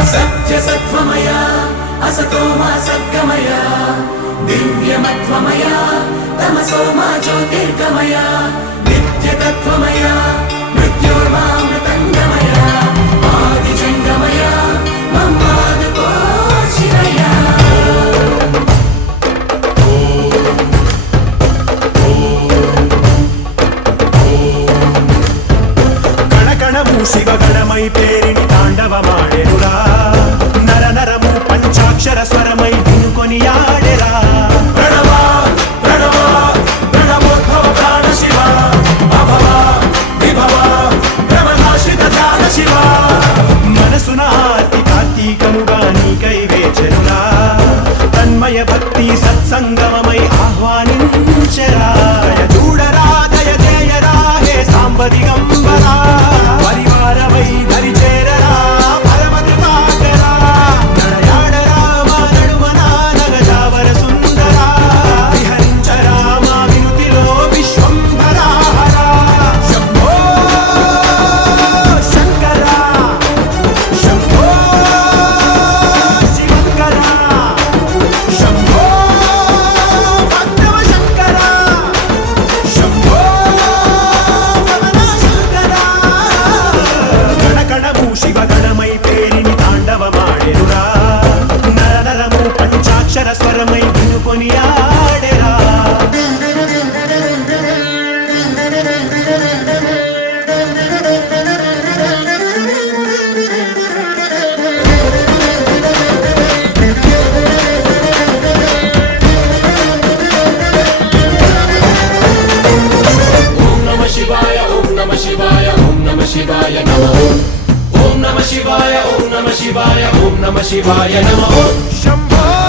सत्यसत्त्वमय असतो मा सद्गमय दिव्यमत्वमय तमसो मा ज्योतिर्गमय नित्यतत्त्वमय मृत्योर्मामृतङ्गमय आदिजङ्गमय मम्मादुको शिवय कणकणमु शिवगणमयि पेरिणि ताण्डवमाडेरुरा नर नरमु पंचाक्षर स्वरमयि विनुकोनियाडेरा प्रणव प्रणव प्रणवोद्भव प्राण शिव अभव विभव भ्रमनाशित ध्यान शिव मनसुन आर्ति कार्तीकमुगा नीकै वेचरुरा तन्मय भक्ति सत्संगममयि आह्वानिंचरा दय चूडरा दय जयरा हे सांब दिगंबरा परिवारमై దరి చేరరా పరమ కృపాకరా నడయాడరా మా నడుమన నగజావర సుందరా విహరించరా మా వినుతిలో విశ్వంభరా హరా శంభో శంకరా శంభో శివంకరా శంభో భక్తవ శంకరా శంభో శంకరా గణగణము శివగణమై పేరిని తాండవమాడెరురా నర నరము పంచాక్షర స్వరమై వినుకొనియాడెరా ओम नमः शिवाय ओम नमः शिवाय ओम नमः शिवाय नमः ओम नमः शिवाय ओम नमः शिवाय ओम नमः शिवाय नमः శంభో